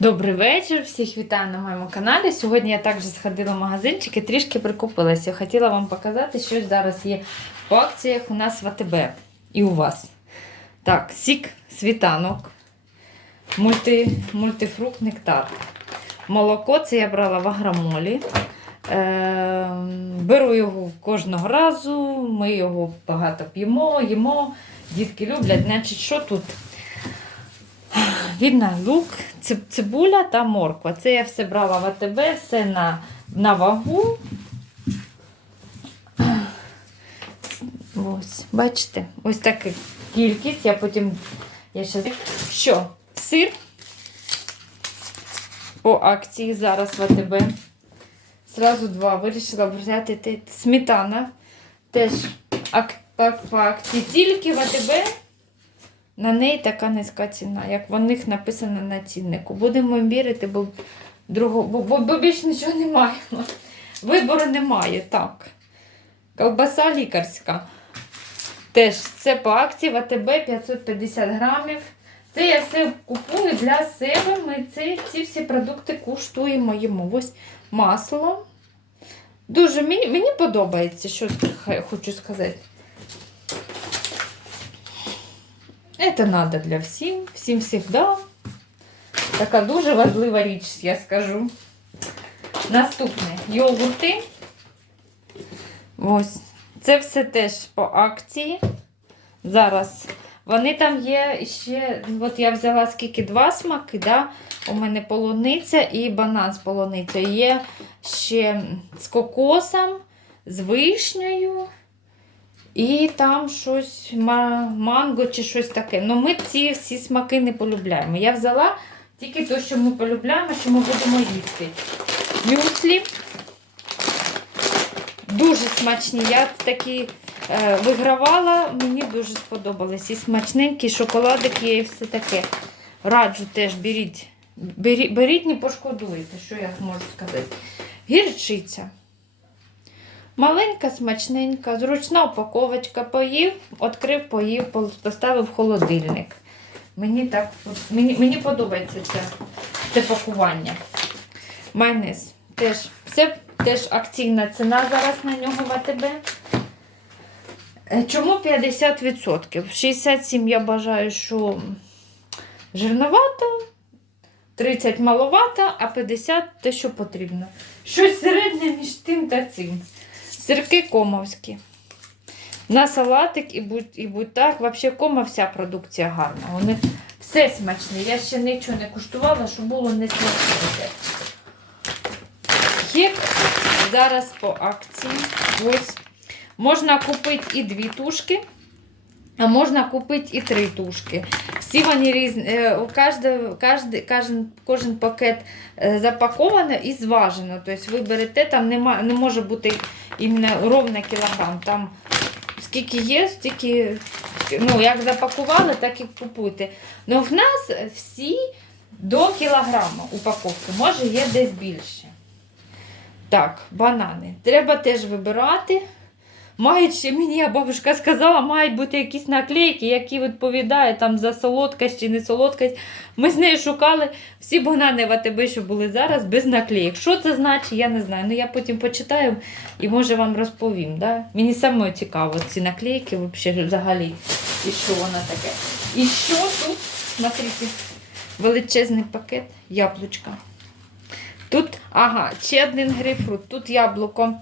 Добрий вечір, всіх вітаю на моєму каналі. Сьогодні я також сходила в магазинчик і трішки прикупилася. Хотіла вам показати, що зараз є по акціях у нас в АТБ і у вас. Так, сік, світанок, мульти, мультифрукт, нектар. Молоко це я брала в агромолі. Е, беру його кожного разу, ми його багато п'ємо, їмо. Дітки люблять. Значить, що тут? Видно, лук, цибуля та морква. Це я все брала в АТБ, все на, на вагу. Ось, бачите, ось така кількість. Я потім. Я щас... Що? Сир по акції зараз в АТБ. Зразу два. Вирішила взяти сметана. Теж по акції. Тільки в АТБ на неї така низька ціна, як в них написано на ціннику. Будемо вірити, бо, другого, бо, бо, бо більше нічого немає. Вибору немає, так. Колбаса лікарська. Теж це по акції в АТБ 550 грамів. Це я все купую для себе. Ми ці, ці всі продукти куштуємо їмо. Ось масло. Дуже мені, мені подобається, що хочу сказати. Это надо для всім, всім всегда. Така дуже важлива річ, я скажу. Наступне йогурти. Ось. Це все теж по акції. Зараз. Вони там є ще, от я взяла скільки два смаки, да? у мене полуниця і банан з полуницею. Є ще з кокосом, з вишнею. І там щось манго чи щось таке. Ну ми ці всі смаки не полюбляємо. Я взяла тільки те, що ми полюбляємо, що ми будемо їсти. Мюслі. Дуже смачні. Я такі е, вигравала, мені дуже сподобались. І смачненькі, шоколадик є і все таке. Раджу теж беріть. Беріть, беріть не пошкодуєте, що я можу сказати. Гірчиця. Маленька, смачненька, зручна упаковочка. Поїв, відкрив, поїв, поставив в холодильник. Мені так мені, мені подобається це, це пакування. Майонез. Теж, це теж акційна ціна зараз на нього в АТБ. Е, Чому 50%? 67 я бажаю, що жирновато, 30 маловато, а 50 те, що потрібно. Щось середнє між тим та цим. Сирки комовські. На салатик і будь, і будь так. Взагалі кома вся продукція гарна. Вони все смачне. Я ще нічого не куштувала, щоб було не смачне. Хік зараз по акції. Ось. Можна купити і дві тушки, а можна купити і три тушки. Всі вони різні. е, кожен, кожен, пакет е, запаковано і зважено. Тобто ви берете, там нема, не може бути іменно ровно кілограм. Там скільки є, стільки, ну, як запакували, так і купуйте. Ну, в нас всі до кілограма упаковки, може є десь більше. Так, банани. Треба теж вибирати. Мають ще мені, бабушка сказала, мають бути якісь наклейки, які відповідають там за солодкость чи не солодкость. Ми з нею шукали всі банани в АТБ, що були зараз, без наклеїк. Що це значить, я не знаю. Ну я потім почитаю і може вам розповім. Да? Мені саме цікаво ці наклейки взагалі. І що воно таке. І що тут? Смотрите, величезний пакет яблучка. Тут, ага, ще один грейпфрут. Тут яблуко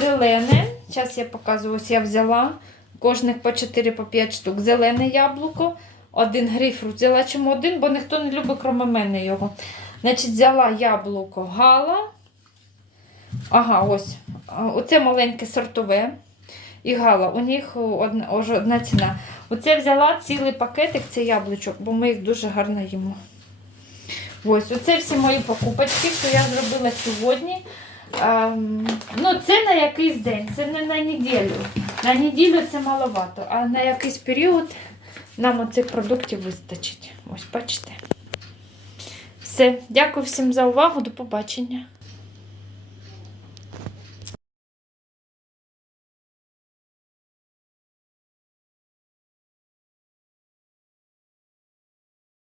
зелене. Зараз я показую, ось я взяла кожних по 4 по 5 штук. Зелене яблуко, один грейпфрут. Взяла чому один, бо ніхто не любить, крім мене його. Значить, взяла яблуко гала. Ага, ось. Оце маленьке сортове. І гала. У них одна, одна ціна. Оце взяла цілий пакетик, це яблучок, бо ми їх дуже гарно їмо. Ось, оце всі мої покупочки, що я зробила сьогодні. Ем, ну, це на якийсь день, це не на неділю. На неділю це маловато, а на якийсь період нам оцих продуктів вистачить. Ось, бачите. Все, дякую всім за увагу, до побачення.